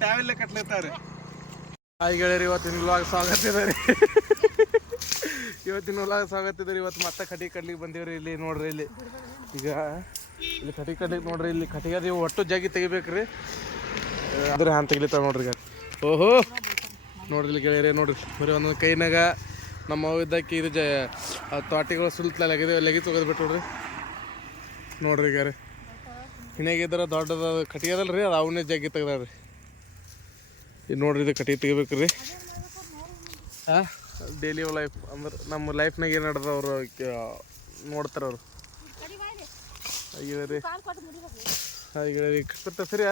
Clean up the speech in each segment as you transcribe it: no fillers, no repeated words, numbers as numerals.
ಟ್ಯಾವೆಲ್ಲ ಕಟ್ಲತ್ತಾರೆ. Hi ಗೆಳೆಯರು, ಇವತ್ತಿನ vlog ಸ್ವಾಗತ ಇದೆ ರೀ. ಇವತ್ತಿನ ವ್ಲಾಗ್ ಸ್ವಾಗತ ಇದೆ ರೀ. ಇವತ್ತು ಮತ್ತೆ ಕಟ್ಟಿಗೆ ಕಡ್ಲಿಕ್ಕೆ ಬಂದೀವ್ರಿ. ಇಲ್ಲಿ ನೋಡ್ರಿ, ಇಲ್ಲಿ ಈಗ ಇಲ್ಲಿ ಕಟ್ಟಿಗೆ ಕಡ್ಲಿಕ್ಕೆ ನೋಡ್ರಿ, ಇಲ್ಲಿ ಕಟ್ಟಿಗೆ ಅದು ಒಟ್ಟು ಜಗ್ಗಿ ತೆಗಿಬೇಕ್ರಿ. ಅದ್ರ ಹಾನ್ ತೆಗಿಲಿತ್ತಾವ ನೋಡ್ರಿ. ಈಗ ಓಹೋ ನೋಡ್ರಿ ಇಲ್ಲಿ ಗೆಳೆಯರೇ, ನೋಡ್ರಿ ಬರೀ ಒಂದೊಂದು ಕೈನಾಗ ನಮ್ಮ ಅವು ಇದ್ದಕ್ಕೆ ಇದು ತೋಟಿಗಳು ಸುಲ್ತಲ್ಲ ಲಗಿ ತೆಗೆದು ಬಿಟ್ಟು ನೋಡ್ರಿ. ನೋಡ್ರಿ ಈಗ ರೀ ಹಿನಾಗಿದ್ರೆ ದೊಡ್ಡದು ಕಟ್ಟಿಗೆ ಅದಲ್ಲ ರೀ, ಅದು ಅವನ್ನೇ ಜಗ್ಗಿ ತೆಗ್ದಾಡ್ರಿ. ಇದು ನೋಡ್ರಿ, ಇದು ಕಟ್ಟಿಗೆ ತೆಗಿಬೇಕು ರೀ. ಹಾಂ, ಡೈಲಿ ಲೈಫ್ ಅಂದ್ರೆ ನಮ್ಮ ಲೈಫ್ನಾಗ ಏನು ನಡೆದ ಅವರು ನೋಡ್ತಾರೆ ಅವರು. ಹಾಗೆ ರೀ, ಹಾಗೆ ರೀ ಕಟ್ಬಿಡ್ತಾರೆ ಸರಿ.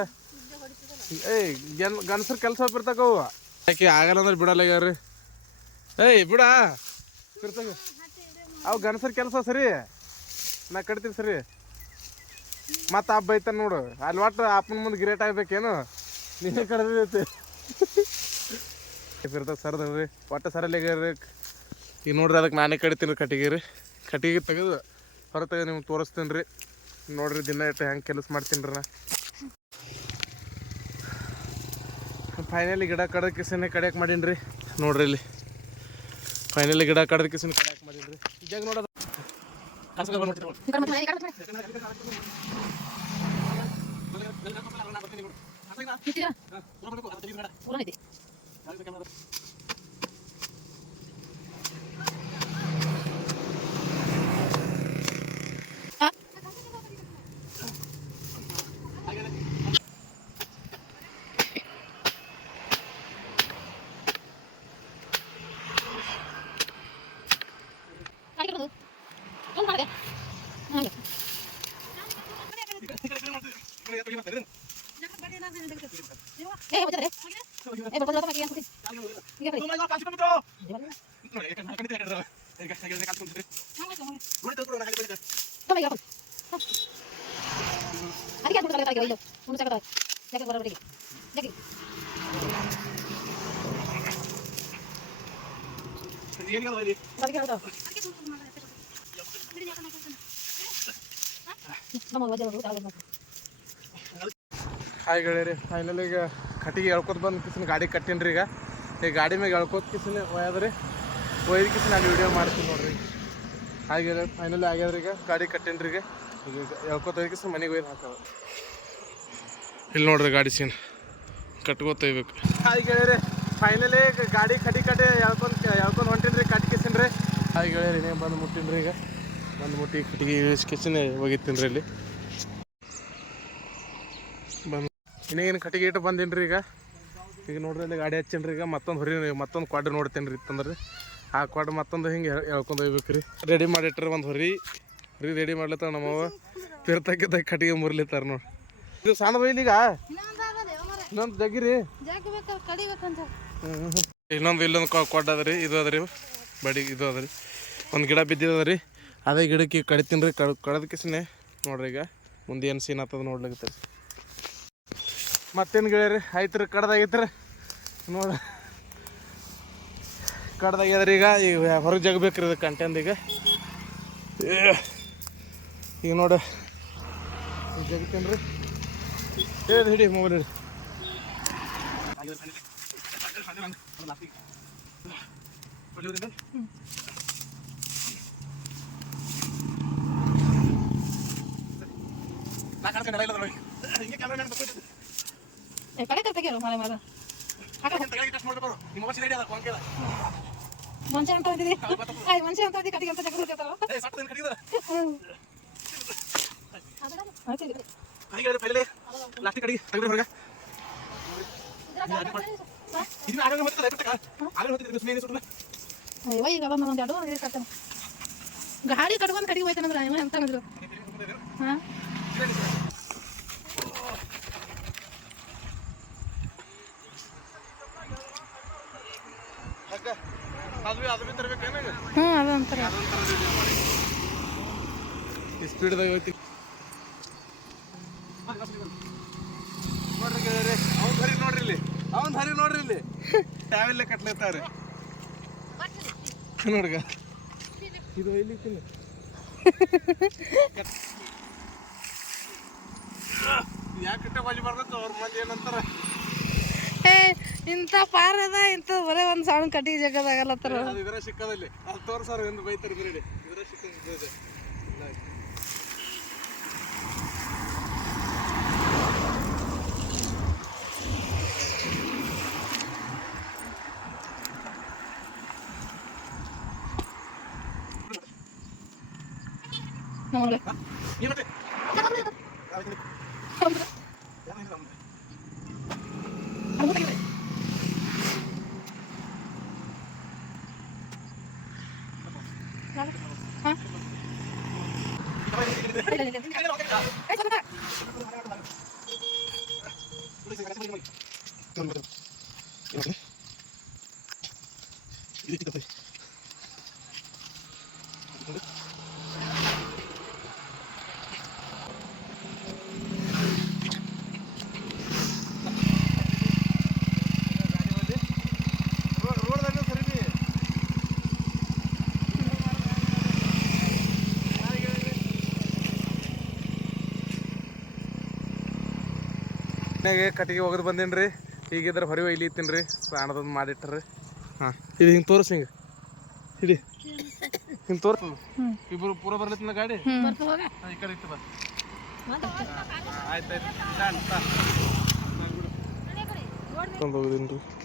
ಏಯ್ ಗನ್ಸರ್ ಕೆಲಸ ಬಿಡ್ತಾಕವು ಯಾಕೆ ಆಗಲ್ಲ ಅಂದ್ರೆ ಬಿಡಲ್ಲ ರೀ. ಏಯ್ ಬಿಡ ಬಿಡ್ತಾಗ ಅವು ಗನ್ಸರ್ ಕೆಲಸ ಸರಿ, ನಾ ಕಟ್ತೀನಿ ಸರಿ. ಮತ್ತೆ ಹಬ್ಬ ಐತಾನ ನೋಡು, ಅಲ್ಲಿ ಒಟ್ಟು ಅಪ್ಪನ ಮುಂದೆ ಗ್ರೇಟ್ ಆಗ್ಬೇಕೇನು, ನೀನೇ ಕಡ್ದೈತಿ ಇರ್ತಾಗ ಸರ್ದ್ರಿ ಒಟ್ಟು ಸರಲ್ಲಿ ರೀ. ಈಗ ನೋಡ್ರಿ, ಅದಕ್ಕೆ ನಾನೇ ಕಡಿತೀನಿ ರೀ ಕಟ್ಟಿಗೆ ರೀ. ಕಟ್ಟಿಗೆ ತೆಗೆದು ಹೊರ ತೆಗೆದು ನಿಮ್ಗೆ ತೋರಿಸ್ತೀನಿ ರೀ. ನೋಡ್ರಿ ದಿನ ಇಟ್ಟು ಹೆಂಗೆ ಕೆಲಸ ಮಾಡ್ತೀನಿ ರೀ. ನಾ ಫೈನಲಿ ಗಿಡ ಕಡ್ದ ಕಿಸನೆ ಕಡಿಯಕ್ಕೆ ಮಾಡೀನಿ ರೀ. ನೋಡ್ರಿ ಇಲ್ಲಿ ಫೈನಲಿ ಗಿಡ ಕಡ್ದ ಕಿಸನೆ ಕಡಿಯಕ್ಕೆ ಮಾಡೀನಿ ರೀ. ಈಗ ನೋಡೋದು ಹಾಯ್ ಗೆಳೆಯರಿ, ಫೈನಲ್ ಈಗ ಕಟ್ಟಿಗೆ ಎಳ್ಕೊತ ಬಂದು ಕಿಸಿನ ಗಾಡಿ ಕಟ್ಟೀನಿ ರೀ. ಈಗ ಗಾಡಿ ಮ್ಯಾಗ ಎಳ್ಕೊತ ಕಿಸಿನ ಒಯ್ಯದ್ರಿ, ಒಯ್ದು ಕಿಸಿನ ಅಲ್ಲಿ ವಿಡಿಯೋ ಮಾಡ್ತೀನಿ ನೋಡ್ರಿ. ಹಾಗೆ ಫೈನಲಿ ಆಗ್ಯದ್ರಿ. ಈಗ ಗಾಡಿ ಕಟ್ಟೀನಿ ರೀ. ಈಗ ಎಳ್ಕೊತ ಒಯ್ದು ಕಿಸಿನ ಮನೆಗೆ ಒಯ್ದು ಹಾಕೋದು. ಇಲ್ಲಿ ನೋಡ್ರಿ ಗಾಡಿ ಸೀನ್ ಕಟ್ಕೋತ ಒಯ್ಬೇಕು. ಹಾಯ್ ಗೆಳೆಯರಿ, ಫೈನಲಿ ಗಾಡಿ ಕಟ್ಟಿ ಎಳ್ಕೊಂಡು ಹೊಂಟೀನಿ ರೀ, ಕಟ್ಟಿ ಕಿಸಿನ ರೀ. ಹಾಯ್ ಗೆಳೆಯರಿ, ಇನ್ನೇನು ಬಂದು ಮುಟ್ಟೀನಿ ರೀ. ಈಗ ಬಂದು ಮುಟ್ಟಿ ಕಟ್ಟಿಗೆ ಕಿಸಿನ ಒಗಿತೀನಿ ರೀ. ಇಲ್ಲಿ ಬಂದು ಇನ್ನೇನು ಕಟ್ಟಿಗೆ ಇಟ್ಟು ಬಂದೀನಿ ರೀ. ಈಗ ನೋಡ್ರಿ, ಇಲ್ಲಿ ಗಾಡಿ ಹಚ್ಚೀನಿ ರೀ. ಈಗ ಮತ್ತೊಂದು ಕ್ವಾಡ್ ನೋಡ್ತೀನಿ ರೀ. ಇತ್ತಂದ್ರೆ ಆ ಕ್ವಾಡ್ ಮತ್ತೊಂದು ಹಿಂಗೆ ಎಳ್ಕೊಂಡು ಹೋಗ್ಬೇಕು ರೀ. ರೆಡಿ ಮಾಡಿಟ್ರೆ ಒಂದು ಹೊರಿ ರೆಡಿ ಮಾಡ್ಲತ್ತಾರ ನಮ್ಮವ. ತಿರ್ತಕ್ಕಿದ್ದ ಕಟ್ಟಿಗೆ ಮುರ್ಲಿತ್ತಾರ ನೋಡಿ. ಇದು ಸಣ್ಣ ಬೈಲಿ ಈಗ ಇನ್ನೊಂದು ಜಗ್ಗಿರಿ. ಇಲ್ಲೊಂದು ಕ್ವಾಡ್ ಅದ ರೀ. ಇದು ಅದ ರೀ ಬಡಿ, ಇದು ಅದ ರೀ. ಒಂದು ಗಿಡ ಬಿದ್ದಿದ ರೀ. ಅದೇ ಗಿಡಕ್ಕೆ ಕಡಿತೀನಿ ರೀ. ಕಡ್ದ ಕಿಸನೆ ನೋಡ್ರಿ. ಈಗ ಮುಂದೆ ಏನು ಸೀನ್ ಆಗ್ತದ ನೋಡ್ಲಿಕ್ಕೆ. ಮತ್ತೇನು ಗೆಳೆಯರಿ, ಆಯ್ತು ರೀ, ಕಡ್ದಾಗೈತ್ರಿ. ನೋಡಿ ಕಡ್ದಾಗ್ಯದ್ರಿ. ಈಗ ಹೊರಗೆ ಜಗಬೇಕ್ರಿ ಇದು ಕಂಟೆಂಟ್. ಈಗ ನೋಡಿ ಈಗ ಜಗತೀನಿ ರೀ. ಹಿಡಿ ಮೊಬೈಲ್ ಹಿಡಿ. ಮನುಷ್ಯ ಅಂತ ಕಟ್ಟಿಗೆ ಅಂತ ಗಾಡಿ ಕಟ್ಕೊಂಡ್ ಕಟ್ಟಿಗೆ ಹೋಯ್ತಾನಂದ್ರ ಅಂತಂದ್ರು. ಹಾಂ ಅದು ತರಬೇಕೇನ? ಹ್ಞೂ ಅದು ಅಂತಾರೆ. ಸ್ಪೀಡ್ದಾಗ ಹೋಯ್ತಿ ನೋಡ್ರಿ ಗೆಳೆಯರೇ. ಅವ್ನು ಹರಿ ನೋಡ್ರಿ ಇಲ್ಲಿ, ಅವ್ನು ಹರಿ ನೋಡ್ರಿ ಇಲ್ಲಿ. ಟ್ಯಾವೆಲ್ಲ ಕಟ್ಲತ್ತಾರೆ ನೋಡ್ಗ. ಇದು ಒಯ್ಲಿಕ್ಕಿಲ್ಲ ಯಾಕೆ ಬಾಜಿ ಬರ್ತೈತೆ ಅವ್ರ ಮಂದಿ ಏನಂತಾರೆ. ಇಂಥ ಪಾರ್ ಅದ ಇಂಥ ಬರೇ ಒಂದು ಸಣ್ಣ ಕಟ್ಟಿಗೆ ಜಗದಾಗಲ್ಲತ್ತಾರ ಅದು ಇದರ ಸಿಕ್ಕದಲ್ಲಿ ಅದು ತೋರ್ಸಾರ ಎಂದು ಬೈತಾರೆ ಬಿಡಿ ಇದರ ಸಿಕ್ಕದೆ ನೋಡ್ರಿ ಮನೆಗೆ ಕಟ್ಟಿಗೆ ಒಗದು ಬಂದೇನ್ರಿ ಹೀಗಿದ್ರೆ ಹೊರಗೆ ಇಲ್ಲಿ ಇತ್ತೀನಿ ರೀ ಸ್ನಾನದೊಂದು ಮಾಡಿಟ್ರಿ ಹಾಂ ಇದು ಹಿಂಗೆ ತೋರಿಸಿ ಹಿಂಗೆ ಹಿಡಿ ಹಿಂಗೆ ತೋರ್ಸ ಇಬ್ಬರು ಪೂರ ಬರ್ಲತ್ತಿನ ಗಾಡಿ ಈ ಕಡೆ ಇತ್ತು ಬಾ ಆಯ್ತಾಯ್ತು ತಂದು ಹೋಗಿದ್ದೀನಿ ರೀ